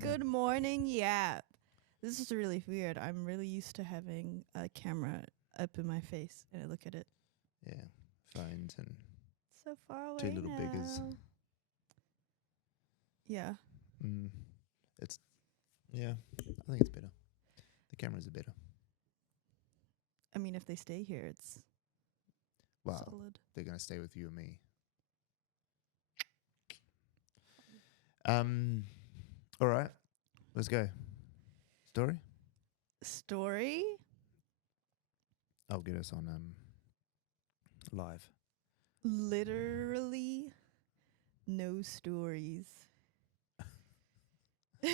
Good morning, YAP. This is really weird. I'm really used to having a camera up in my face and I look at it. Yeah, phones and So far away two little now. beggars. Yeah. It's, yeah, I think it's better. The cameras are better. I mean, if they stay here, it's Wow, solid. they're going to stay with you and me. All right, let's go. Story? I'll get us on live. Literally no stories. I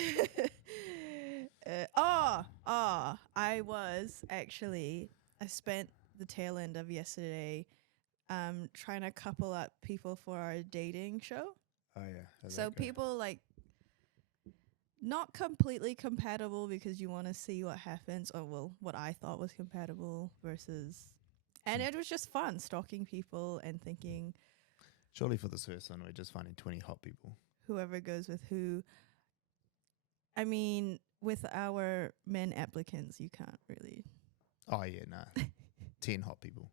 spent the tail end of yesterday trying to couple up people for our dating show. Oh yeah. So people like not completely compatible because you want to see what happens, or well, what I thought was compatible versus, and it was just fun stalking people and thinking surely for this first one we're just finding 20 hot people. whoever goes with who. I mean, with our men applicants, you can't really. Oh yeah, nah. 10 hot people.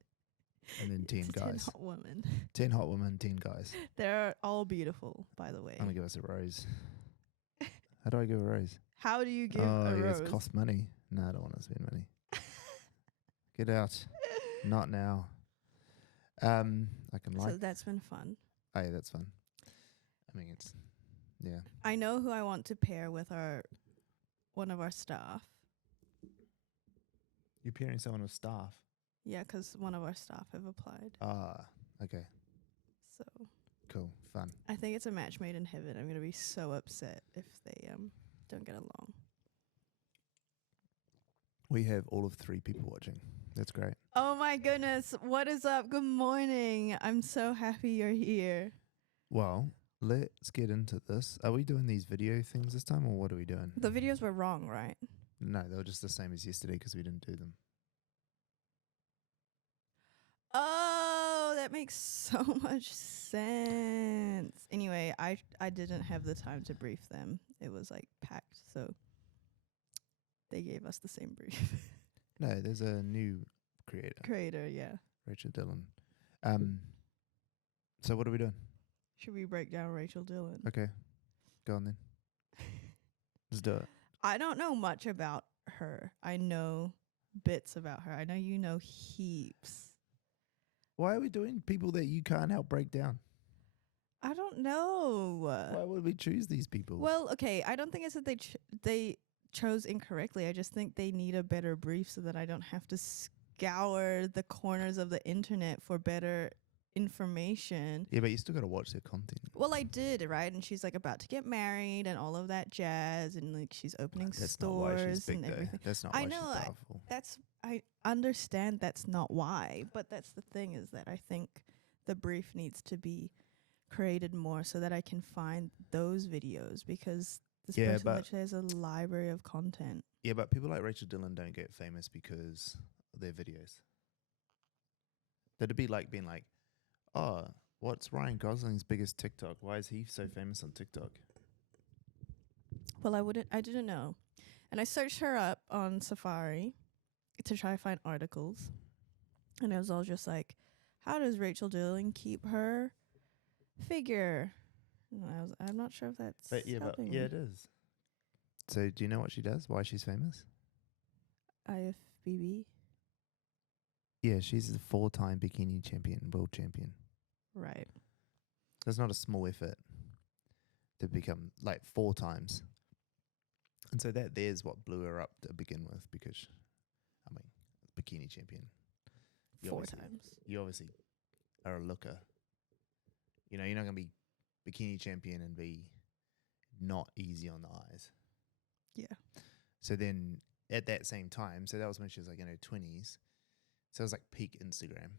And then 10 It's guys. 10 hot women. 10 hot women, 10 guys. They're all beautiful, by the way. I'm going to give us a rose. How do I give a rose? How do you give a rose? It's cost money. No, I don't want to spend money. Get out. Not now. I can like. So that's been fun. Oh yeah, that's fun. I mean, it's, yeah. I know who I want to pair with one of our staff. You're pairing someone with staff? Yeah, 'cause one of our staff have applied. Ah, okay. So Cool. Fun. I think it's a match made in heaven. I'm going to be so upset if they don't get along. We have all of 3 people watching. That's great. Oh my goodness. What is up? Good morning. I'm so happy you're here. Well, let's get into this. Are we doing these video things this time, or what are we doing? The videos were wrong, right? No, they were just the same as yesterday because we didn't do them. Oh, that makes so much sense. Anyway, I didn't have the time to brief them. It was like packed, so they gave us the same brief. No, there's a new Creator, yeah. Rachel Dillon. So what are we doing? Should we break down Rachel Dillon? Okay, go on then. Let's do it. I don't know much about her. I know bits about her. I know you know heaps. Why are we doing people that you can't help break down? I don't know. Why would we choose these people? Well, okay, I don't think it's that they chose incorrectly. I just think they need a better brief so that I don't have to scour the corners of the internet for better information. Yeah, but you still got to watch their content. Well, I did, right? And she's like about to get married and all of that jazz, and like she's opening That's stores not why she's big, and though. everything. That's not I why know, she's powerful. I understand that's not why, but that's the thing, is that I think the brief needs to be created more so that I can find those videos, because this person literally has a library of content. Yeah, but people like Rachel Dillon don't get famous because of their videos. That'd be like being like, oh, what's Ryan Gosling's biggest TikTok? Why is he so famous on TikTok? Well, I didn't know. And I searched her up on Safari to try to find articles. And it was all just like, how does Rachel Dillon keep her figure? And I'm not sure if that's helping me. Yeah, it is. So do you know what she does? Why she's famous? IFBB. Yeah, she's a 4-time bikini champion, world champion. Right. That's not a small effort to become like 4 times. And so there's what blew her up to begin with, because, I mean, bikini champion. 4 times. You obviously are a looker. You know, you're not going to be bikini champion and be not easy on the eyes. Yeah. So then at that same time, so that was when she was like in her 20s. So it was like peak Instagram.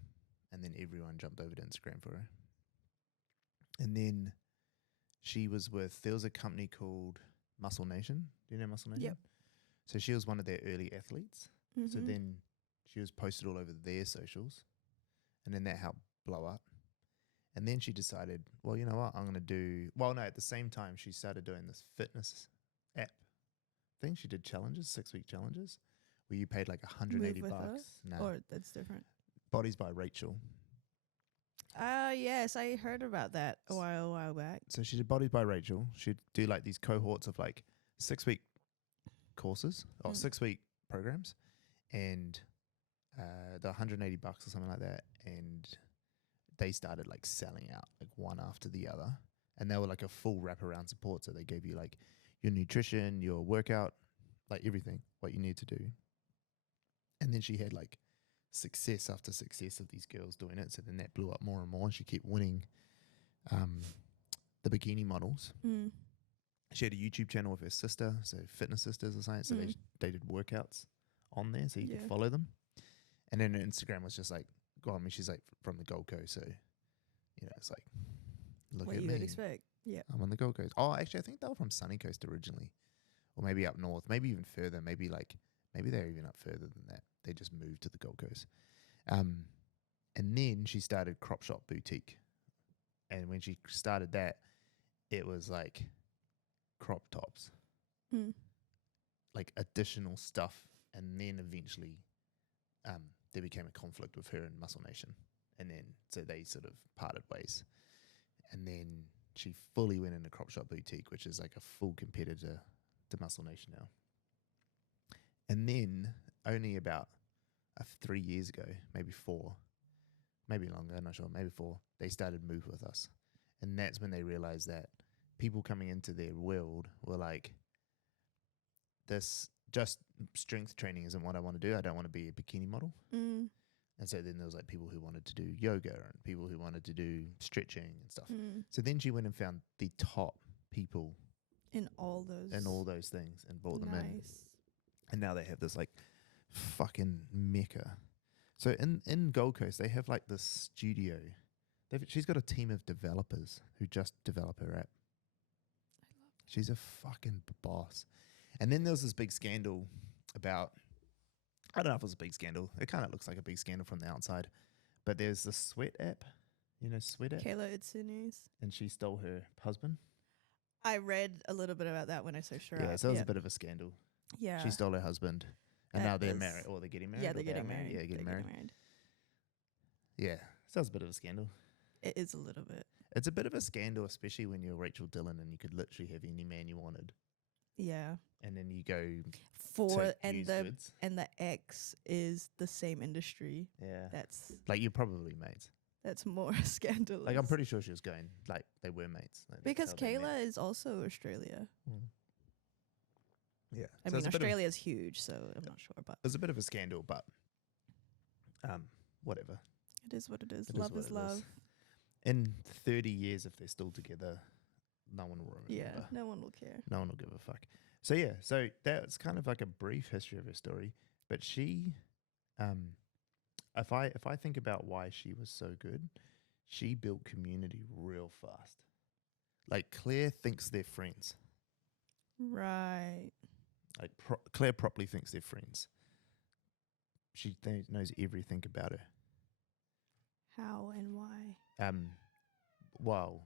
And then everyone jumped over to Instagram for her. And then she was there was a company called Muscle Nation. Do you know Muscle Nation? Yep. So she was one of their early athletes. Mm-hmm. So then she was posted all over their socials. And then that helped blow up. And then she decided, well, you know what, I'm going to do... Well, no, at the same time, she started doing this fitness app thing. She did challenges, 6-week challenges, where you paid like $180. Move with Us? No, Or that's different. Bodies by Rachel. Yes, I heard about that a while back. So she did Bodies by Rachel. She'd do like these cohorts of like 6-week courses or 6-week programs, and the $180 or something like that. And they started like selling out like one after the other, and they were like a full wraparound support. So they gave you like your nutrition, your workout, like everything, what you need to do. And then she had like success after success of these girls doing it. So then that blew up more and more, and she kept winning the bikini models. She had a YouTube channel with her sister, so Fitness Sisters or something. So they did workouts on there, so you could follow them. And then her Instagram was just like, I mean, she's like from the Gold Coast, so you know, it's like, look what at you me. would expect. Yeah. I'm on the Gold Coast. Oh, actually, I think they were from Sunny Coast originally, or maybe up north, maybe even further. Maybe they're even up further than that. They just moved to the Gold Coast. And then she started Crop Shop Boutique, and when she started that, it was like crop tops, like additional stuff, and then eventually, there became a conflict with her and Muscle Nation, and then so they sort of parted ways, and then she fully went into Crop Shop Boutique, which is like a full competitor to Muscle Nation now. And then only about 3 years ago, maybe 4, maybe longer, I'm not sure, maybe 4, they started Move With Us, and that's when they realized that people coming into their world were like, this just strength training isn't what I want to do. I don't want to be a bikini model. And so then there was like people who wanted to do yoga and people who wanted to do stretching and stuff. So then she went and found the top people in all those things and brought them in. And now they have this like fucking mecca. So in Gold Coast, they have like this studio. She's got a team of developers who just develop her app. She's a fucking boss. And then there was this big scandal about, I don't know if it was a big scandal. It kind of looks like a big scandal from the outside. But there's the Sweat app. You know Sweat app? Kayla Itsune's. And she stole her husband. I read a little bit about that when I searched her out. Yeah, so it was a bit of a scandal. Yeah. She stole her husband. And now they're married. Or they're getting married. Yeah, they're getting married. Yeah, getting married. Yeah, so it's a bit of a scandal. It is a little bit. It's a bit of a scandal, especially when you're Rachel Dillon and you could literally have any man you wanted. Yeah. And then you go and the ex is the same industry. Yeah. That's like you're probably mates. That's more scandalous. Like I'm pretty sure she was going like they were mates. Like, because Kayla is also Australia. Yeah. I mean Australia is huge, so I'm not sure, but it's a bit of a scandal, but whatever. It is what it is. Love is love. In 30 years, if they're still together, no one will remember. Yeah, no one will care. No one will give a fuck. So yeah, so that's kind of like a brief history of her story. But she, if I think about why she was so good, she built community real fast. Like Claire thinks they're friends. Right. Like Claire properly thinks they're friends. She knows everything about her. How and why? Well,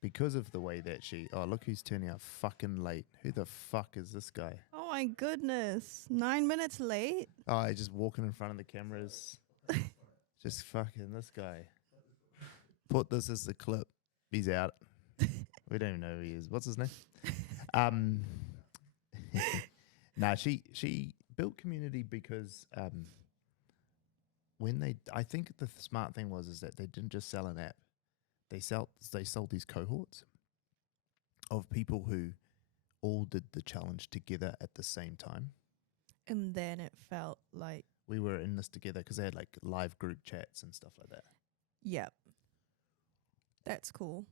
because of the way that she... Oh, look who's turning out fucking late. Who the fuck is this guy? Oh, my goodness. 9 minutes late? Oh, he's just walking in front of the cameras. Just fucking this guy. Put this as the clip. He's out. We don't even know who he is. What's his name? Nah, she built community because... I think the smart thing is that they didn't just sell an app. They sold these cohorts of people who all did the challenge together at the same time. And then it felt like we were in this together because they had like live group chats and stuff like that. Yep. That's cool.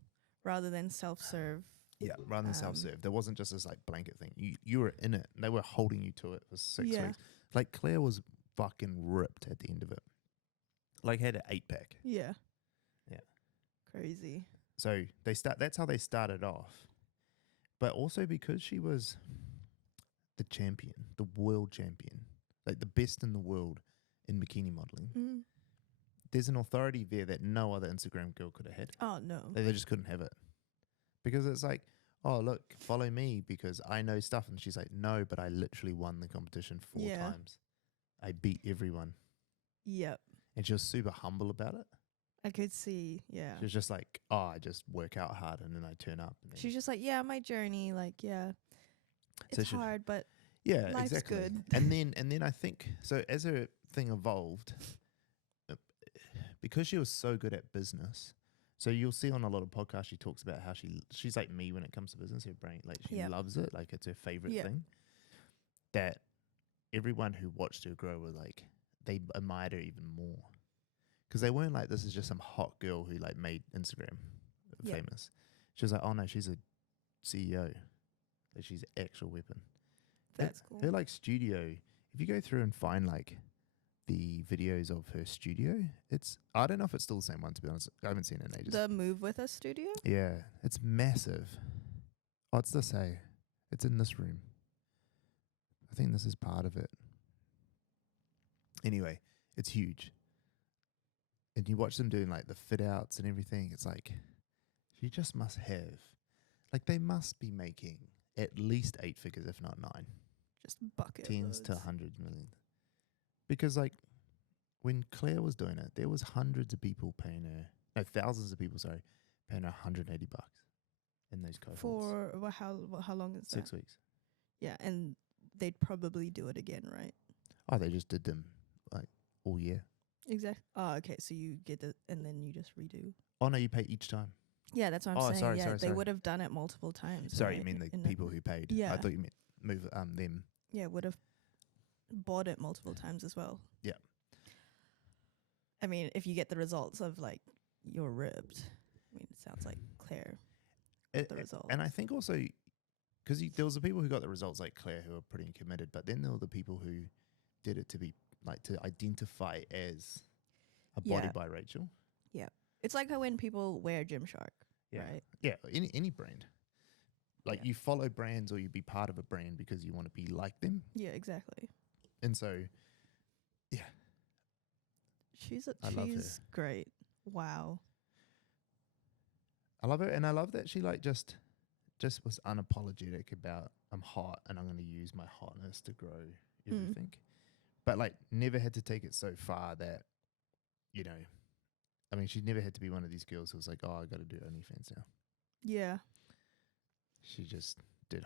Rather than self-serve. Yeah, rather than self-serve. There wasn't just this like blanket thing. You were in it. They were holding you to it for 6 weeks. Like Claire was fucking ripped at the end of it. Like had an 8-pack. Yeah. Yeah. Crazy. So that's how they started off. But also because she was the champion, the world champion, like the best in the world in bikini modeling. There's an authority there that no other Instagram girl could have had. Oh no. They just couldn't have it. Because it's like, oh, look, follow me because I know stuff. And she's like, no, but I literally won the competition 4 Yeah. times. I beat everyone. Yep. And she was super humble about it. I could see. Yeah. She was just like, oh, I just work out hard and then I turn up. And then She's just like, yeah, my journey, like, yeah, So it's she- hard, but yeah, life's exactly. good. And then I think, so as her thing evolved, uh, because she was so good at business, so you'll see on a lot of podcasts, she talks about how she's like me when it comes to business. Her brain, like she Yep. loves it. Like it's her favorite Yep. thing. That everyone who watched her grow were like, they admired her even more. Because they weren't like, this is just some hot girl who like made Instagram Yep. famous. She was like, oh no, she's a CEO. Like she's an actual weapon. That's cool. Her like studio, if you go through and find like the videos of her studio, I don't know if it's still the same one, to be honest. I haven't seen it in ages. The Move With Us studio? Yeah, it's massive. Oh, it's this, hey. It's in this room. I think this is part of it. Anyway, it's huge. And you watch them doing like the fit outs and everything. It's like, she just must have, like they must be making at least 8 figures, if not 9. Just bucket Tens to loads. hundreds million. Because like when Claire was doing it, there was hundreds of people paying her, no, thousands of people, sorry, paying her $180 in those cohorts. For how long is 6 that? weeks. Yeah, and they'd probably do it again, right? Oh, they just did them like all year. Exactly. Oh, okay. So you get it, and then you just redo. Oh no, you pay each time. Yeah, that's what I'm Oh, saying. sorry, Yeah, sorry, they sorry. would have done it multiple times. Sorry, right? you mean the In people who paid. Yeah. I thought you meant move them. Yeah, would have bought it multiple times as well. Yeah. I mean, if you get the results of like you're ripped. I mean, it sounds like Claire got the results. And I think also because there was the people who got the results like Claire who were pretty committed, but then there were the people who did it to be like to identify as a body Yeah. by Rachel. It's like how when people wear Gymshark, right? Yeah, any brand. Like Yeah. you follow brands or you be part of a brand because you want to be like them. Yeah, exactly. And so, yeah, I love her. She's great. Wow. I love her, and I love that she like just was unapologetic about I'm hot and I'm going to use my hotness to grow everything, but like never had to take it so far that, you know, I mean, she never had to be one of these girls who was like, oh, I got to do OnlyFans now. Yeah. She just did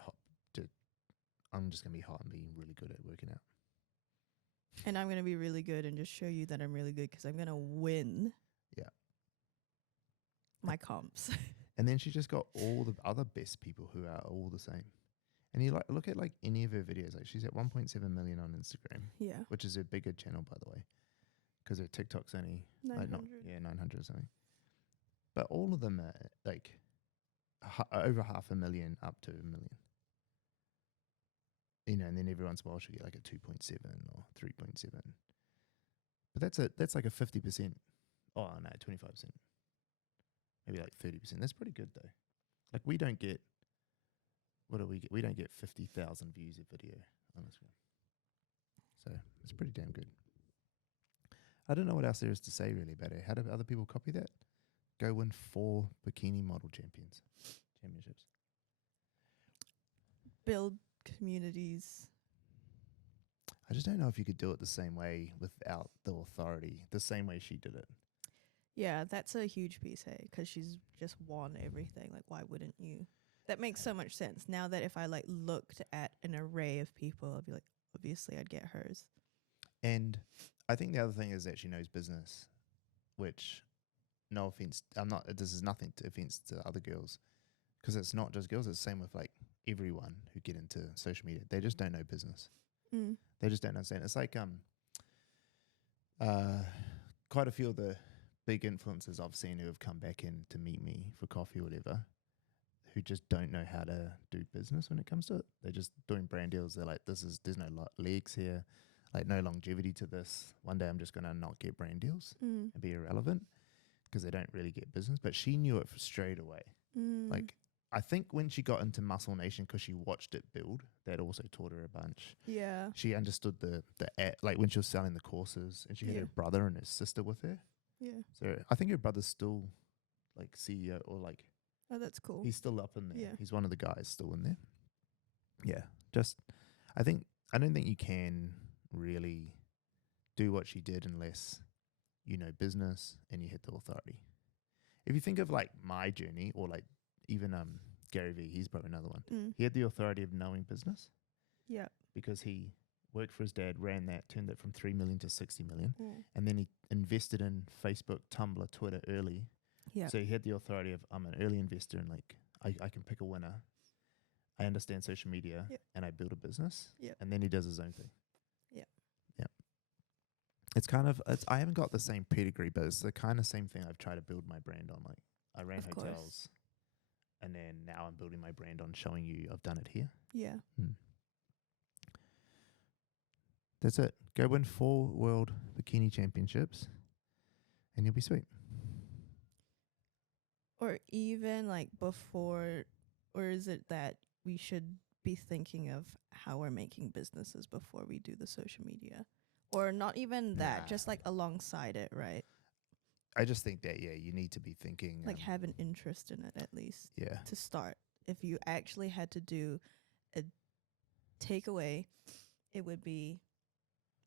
I'm just going to be hot and be really good at working out. And I'm going to be really good and just show you that I'm really good because I'm going to win. Yeah. My comps. And then she just got all the other best people who are all the same. And you like look at like any of her videos, like she's at 1.7 million on Instagram, Yeah. which is her bigger channel, by the way, because her TikTok's only 900. 900 or something. But all of them are like over 500,000 up to 1 million. You know, and then every once in a while she'll get like a 2.7 or 3.7. But that's like a 50%. Oh no, 25%. Maybe like 30%. That's pretty good though. Like we don't get, what do we get? We don't get 50,000 views a video on Instagram. So it's pretty damn good. I don't know what else there is to say really about it. How do other people copy that? Go win 4 bikini model championships. Build communities. I just don't know if you could do it the same way without the authority, the same way she did it. Yeah, that's a huge piece, hey, because she's just won everything. Like, why wouldn't you? That makes so much sense. Now that if I like looked at an array of people, I'd be like, obviously I'd get hers. And I think the other thing is that she knows business, which, no offense, this is nothing to offense to other girls, because it's not just girls, it's the same with like everyone who get into social media. They just don't know business. They just don't understand. It's like quite a few of the big influencers I've seen who have come back in to meet me for coffee or whatever, who just don't know how to do business when it comes to it. They're just doing brand deals. They're like, there's no legs here, like no longevity to this. One day I'm just going to not get brand deals and be irrelevant because they don't really get business. But she knew it straight away. Like, I think when she got into Muscle Nation, because she watched it build, that also taught her a bunch. Yeah. She understood the like when she was selling the courses, and she had her brother and her sister with her. Yeah. So I think her brother's still like CEO or like Oh, that's cool. He's still up in there. Yeah. He's one of the guys still in there. Yeah. Just, I don't think you can really do what she did unless you know business and you hit the authority. If you think of like my journey or like even Gary Vee, he's probably another one. Mm. He had the authority of knowing business Yeah. because he worked for his dad, ran that, turned it from 3 million to 60 million. Mm. And then he invested in Facebook, Tumblr, Twitter early. Yeah. So he had the authority of, I'm an early investor and like I can pick a winner. I understand social media and I build a business. Yep. And then he does his own thing. Yeah. Yeah. It's kind of, I haven't got the same pedigree, but it's the kind of same thing I've tried to build my brand on. Like I ran Of hotels course. and then now I'm building my brand on showing you I've done it here. Yeah. That's it. Go win 4 world bikini championships and you'll be sweet. Or even like before, or is it that we should be thinking of how we're making businesses before we do the social media? Or not even that, Nah. just like alongside it, right? I just think that, yeah, you need to be thinking. Like have an interest in it at least Yeah. to start. If you actually had to do a takeaway, it would be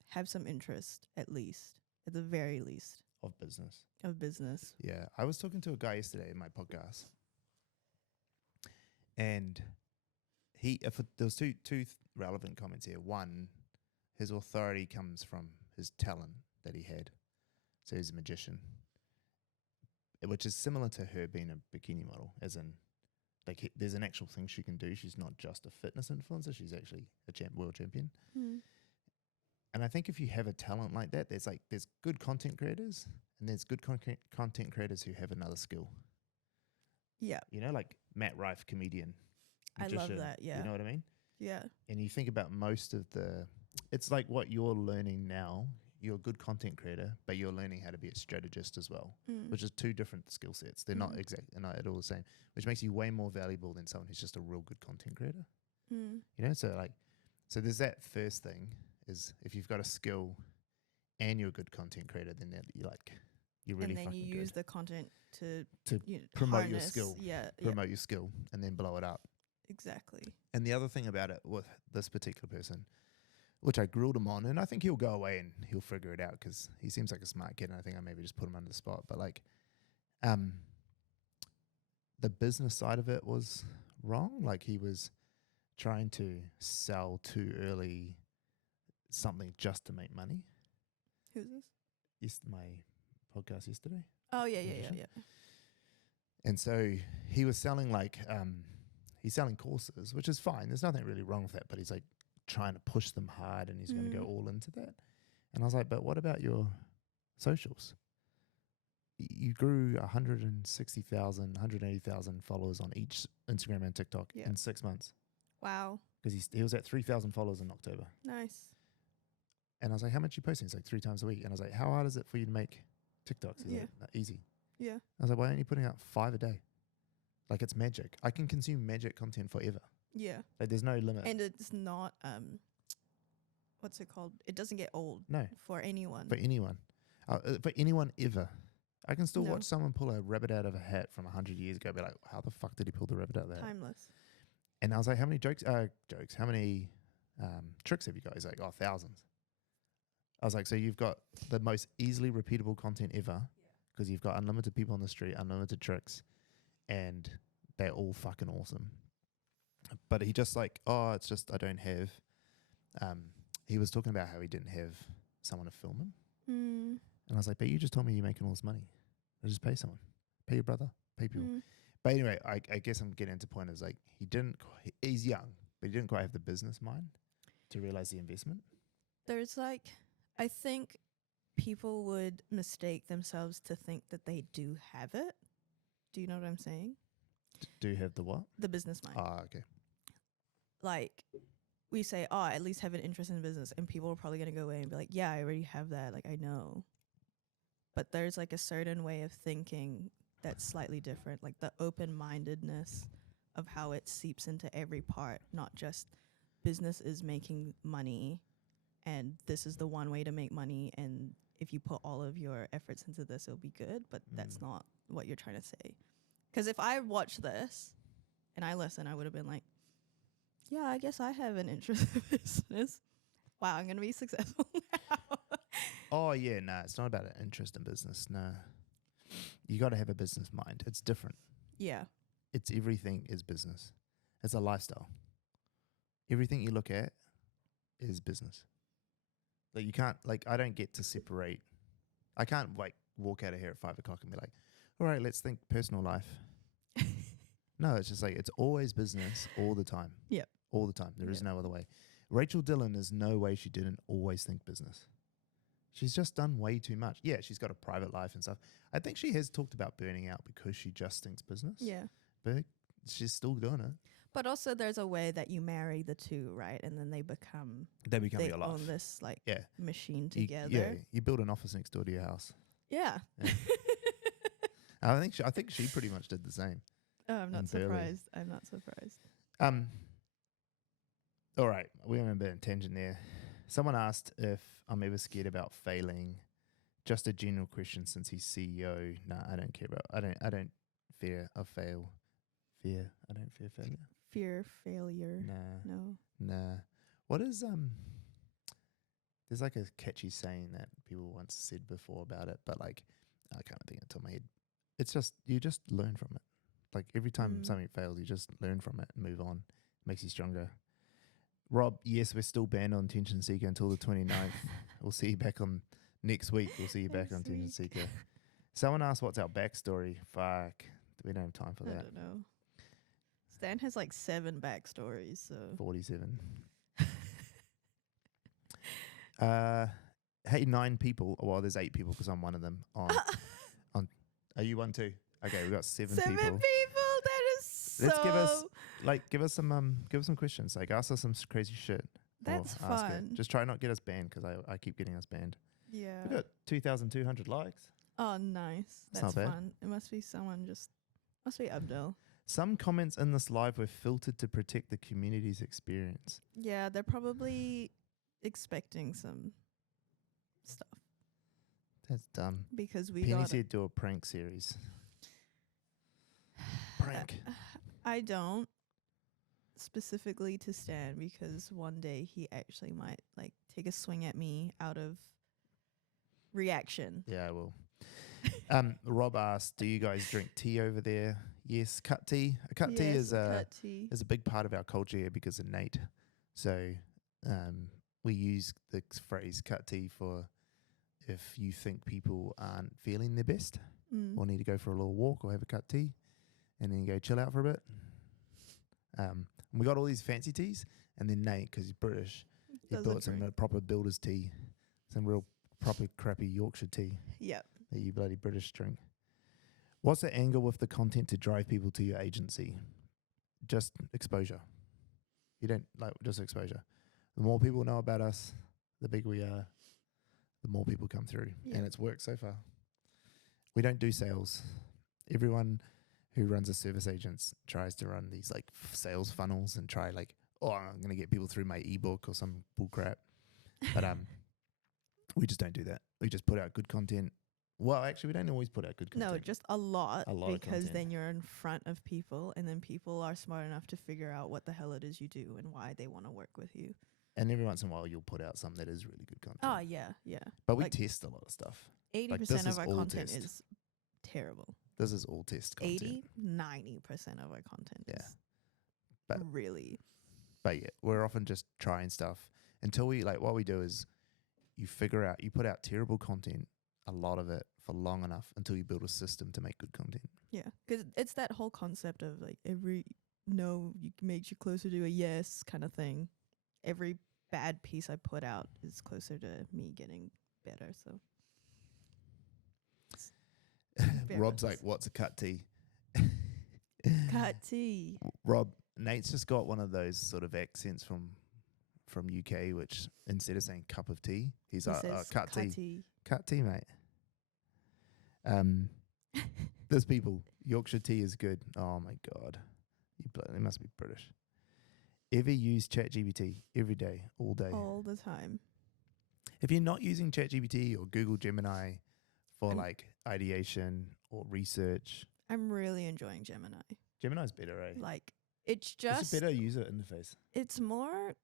have some interest at least, at the very least, Of business. of business. Yeah. I was talking to a guy yesterday in my podcast. And there was two relevant comments here. One, his authority comes from his talent that he had. So he's a magician, which is similar to her being a bikini model, as in, like, there's an actual thing she can do. She's not just a fitness influencer. She's actually a world champion. Mm. And I think if you have a talent like that, there's good content creators and there's good content creators who have another skill. Yeah. You know, like Matt Rife, comedian, magician. I love that, yeah. You know what I mean? Yeah. And you think about most of it's like what you're learning now. You're a good content creator, but you're learning how to be a strategist as well, which is 2 different skill sets. They're not not at all the same, which makes you way more valuable than someone who's just a real good content creator. Mm. You know, so there's that first thing is if you've got a skill and you're a good content creator, then you're really and then fucking you good. use the content to promote your harness. skill. Yeah. Promote your skill and then blow it up. Exactly. And the other thing about it with this particular person, which I grilled him on, and I think he'll go away and he'll figure it out because he seems like a smart kid, and I think I maybe just put him under the spot. But like, the business side of it was wrong. Like he was trying to sell too early something just to make money. Who's this? My podcast yesterday. Oh, yeah. And so he was selling he's selling courses, which is fine. There's nothing really wrong with that, but he's like trying to push them hard and he's going to go all into that. And I was like, but what about your socials? You grew 160,000, 180,000 followers on each Instagram and TikTok in 6 months. Wow. Because he was at 3,000 followers in October. Nice. And I was like, how much are you posting? He's like 3 times a week. And I was like, how hard is it for you to make TikToks? He's like, easy. Yeah. I was like, why aren't you putting out 5 a day? Like it's magic. I can consume magic content forever. Yeah. Like there's no limit. And it's not, what's it called? It doesn't get old. No. For anyone. For anyone. For anyone ever. I can still No. watch someone pull a rabbit out of a hat from 100 years ago and be like, how the fuck did he pull the rabbit out of that? Timeless. And I was like, how many how many tricks have you got? He's like, thousands. I was like, so you've got the most easily repeatable content ever because you've got unlimited people on the street, unlimited tricks, and they're all fucking awesome. But he just like, it's just I don't have. He was talking about how he didn't have someone to film him. Mm. And I was like, but you just told me you're making all this money. I just pay someone. Pay your brother. Pay people. Mm. But anyway, I guess I'm getting to the point is like he's young, but he didn't quite have the business mind to realize the investment. There's I think people would mistake themselves to think that they do have it. Do you know what I'm saying? Do you have the what? The business mind. Okay. Like we say, at least have an interest in business, and people are probably going to go away and be like, yeah, I already have that. Like, I know. But there's a certain way of thinking that's slightly different, like the open-mindedness of how it seeps into every part, not just business is making money and this is the one way to make money, and if you put all of your efforts into this, it'll be good. But that's not what you're trying to say. Because if I watched this and I listened, I would have been like, yeah, I guess I have an interest in business. Wow, I'm going to be successful now. Oh, yeah, no, it's not about an interest in business. No. You got to have a business mind. It's different. Yeah. It's everything is business. It's a lifestyle. Everything you look at is business. Like you can't, like, I don't get to separate. I can't like walk out of here at 5 o'clock and be like, all right, let's think personal life. No, it's just like, it's always business all the time. Yep. All the time. There is Yep. no other way. Rachel Dillon, there's no way she didn't always think business. She's just done way too much. Yeah, she's got a private life and stuff. I think she has talked about burning out because she just thinks business. Yeah. But she's still doing it. But also there's a way that you marry the two, right? And then they become They become your life. own this like Yeah. machine You, together. yeah, you build an office next door to your house. Yeah. Yeah. I think she pretty much did the same. Oh, I'm not And barely. surprised. I'm not surprised. All right, we went a bit in tangent there. Someone asked if I'm ever scared about failing. Just a general question since he's CEO. Nah, I don't care about. I don't fear a fail. Fear. I don't fear failure. Fear failure. Nah. No. Nah. What is There's like a catchy saying that people once said before about it, but like I can't think of it on my head. It's just you just learn from it. Like every time something fails, you just learn from it and move on. Makes you stronger. Rob, yes, we're still banned on Tension Seeker until the 29th. We'll see you back on next week. We'll see you back on Next Tension week. Seeker. Someone asked what's our backstory. Fuck. We don't have time for I that. don't know. Stan has like 7 backstories, so 47. Hey, 9 people. Well, there's 8 people because I'm one of them. On. Are you one too? Okay, we've got 7 7 people. That is so. Let's give us some questions. Like ask us some crazy shit. or That's ask it. fun. Just try not get us banned because I keep getting us banned. Yeah. We got 2,200 likes. Oh, nice. It's That's not bad. fun. It must be someone must be Abdul. Some comments in this live were filtered to protect the community's experience. Yeah, they're probably expecting some stuff That's dumb. because we Penny got. said do a prank series. Prank. I don't specifically to Stan because one day he actually might like take a swing at me out of reaction. Yeah, I will. Rob asked, do you guys drink tea over there? Yes, cut tea. A cut tea Yes, is a cut tea. big part of our culture here because of Nate. So we use the phrase cut tea for if you think people aren't feeling their best or need to go for a little walk or have a cut tea and then go chill out for a bit. And we got all these fancy teas, and then Nate, because he's British, he Doesn't bought some drink. proper builder's tea, some real proper crappy Yorkshire tea Yep. that you bloody British drink. What's the angle with the content to drive people to your agency? Just exposure. You don't like just exposure. The more people know about us, the bigger we are, the more people come through. Yeah. And it's worked so far. We don't do sales. Everyone who runs a service agents tries to run these like sales funnels and try like, oh, I'm going to get people through my ebook or some bull crap. But we just don't do that. We just put out good content. Well, actually, we don't always put out good content. No, just a lot A lot of because content. then you're in front of people and then people are smart enough to figure out what the hell it is you do and why they want to work with you. And every once in a while, you'll put out something that is really good content. Oh, yeah, yeah. But we like test a lot of stuff. 80% this is of our all content test. is terrible. This is all test content. 90% of our content Yeah. is But- really. But yeah, we're often just trying stuff until we like what we do is you put out terrible content, a lot of it for long enough until you build a system to make good content. Yeah, because it's that whole concept of like every no makes you closer to a yes kind of thing. Every bad piece I put out is closer to me getting better. So Bear Rob's with like, us. what's a cut tea? cut tea. Rob, Nate's just got one of those sort of accents from UK, which instead of saying cup of tea, he's He like, says cut tea. Cut tea, mate. There's people. Yorkshire tea is good. Oh my god, they must be British. Ever use ChatGPT every day, all day? all the time. If you're not using ChatGPT or Google Gemini for I'm- like ideation or research, I'm really enjoying Gemini. Gemini's better, eh? Like, it's It's just, a better user interface. it's more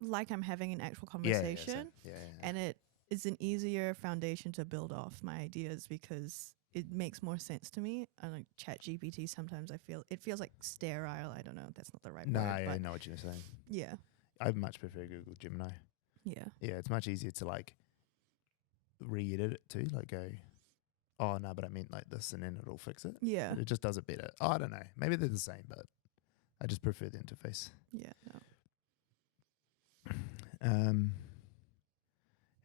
like I'm having an actual Yeah, yeah, conversation, same. Yeah, and it is an easier foundation to build off my ideas because it makes more sense to me. Like ChatGPT, sometimes I feel it feels like sterile. I don't know. That's not the right No, word. I But know what you're saying. yeah, I much prefer Google Gemini. yeah, Yeah, it's much easier to like re-edit it too. Like go, oh no, but I meant like this, and then it'll fix it. yeah, It just does it better. Oh, I don't know. Maybe they're the same, but I just prefer the interface. yeah. No.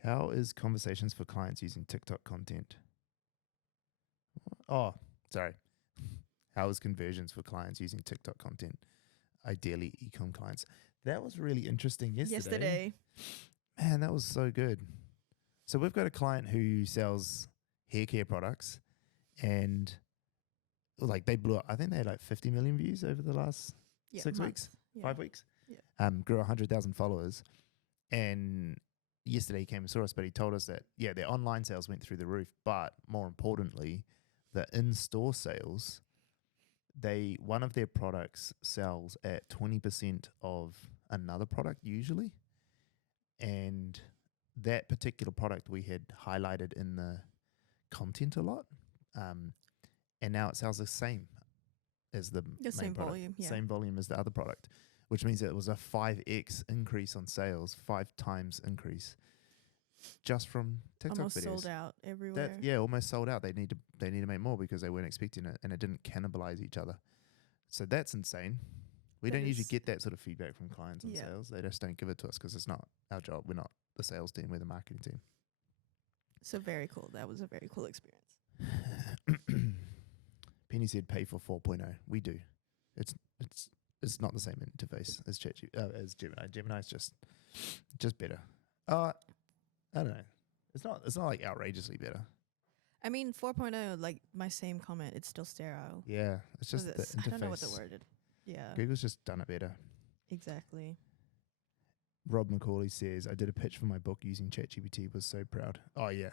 How is conversations for clients using TikTok content? Oh, sorry. How is conversions for clients using TikTok content? Ideally, ecom clients. That was really interesting yesterday. Man, that was so good. So we've got a client who sells hair care products, and like they blew up. I think they had like 50 million views over the last Yeah, 6 month. weeks, Yeah. 5 weeks. Yeah. Grew 100,000 followers, and yesterday he came and saw us, but he told us that their online sales went through the roof, but more importantly, the in-store sales, one of their products sells at 20% of another product usually, and that particular product we had highlighted in the content a lot, and now it sells the same as the main same product, volume. Yeah. same volume as the other product, which means it was a 5x increase on sales, 5 times increase, just from TikTok Almost videos. sold out everywhere. Almost sold out. They need to make more because they weren't expecting it, and it didn't cannibalize each other. So that's insane. We don't usually get that sort of feedback from clients on sales. They just don't give it to us because it's not our job. We're not the sales team. We're the marketing team. So very cool. That was a very cool experience. Penny said pay for 4.0. We do. It's not the same interface as as Gemini. Gemini's just better. I don't know. It's not like outrageously better. I mean, 4.0, like my same comment, it's still sterile. Yeah, it's just the interface. I don't know what the word is. Yeah. Google's just done it better. Exactly. Rob McCauley says, I did a pitch for my book using ChatGPT, was so proud. Oh, yeah.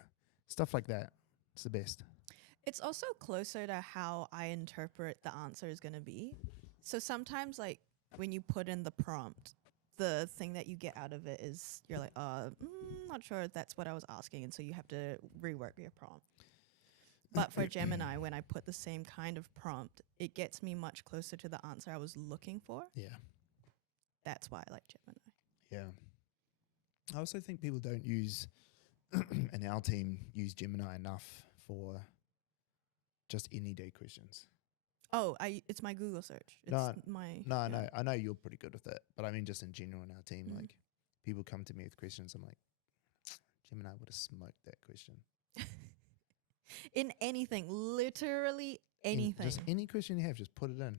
Stuff like that. It's the best. It's also closer to how I interpret the answer is going to be. So sometimes, like, when you put in the prompt, the thing that you get out of it is you're like, not sure if that's what I was asking. And so you have to rework your prompt. But for Gemini, when I put the same kind of prompt, it gets me much closer to the answer I was looking for. Yeah. That's why I like Gemini. Yeah. I also think people don't use, and our team use Gemini enough for just any day questions. Oh, it's my Google search. It's No, I know you're pretty good with it, but I mean just in general in our team, like people come to me with questions, I'm like, Gemini would have smoked that question. In anything, literally anything. Just any question you have, just put it in.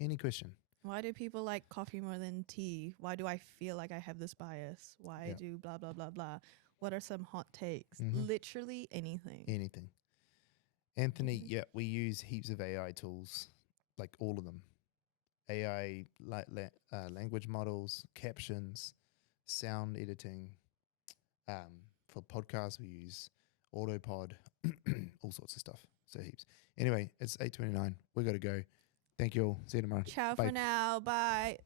Any question. Why do people like coffee more than tea? Why do I feel like I have this bias? Why do blah, blah, blah, blah? What are some hot takes? Literally anything. Anything. Anthony, we use heaps of AI tools, like all of them. AI, language models, captions, sound editing. For podcasts, we use Autopod, all sorts of stuff. So heaps. Anyway, it's 8:29. We got to go. Thank you all. See you tomorrow. Ciao Bye. for now. Bye.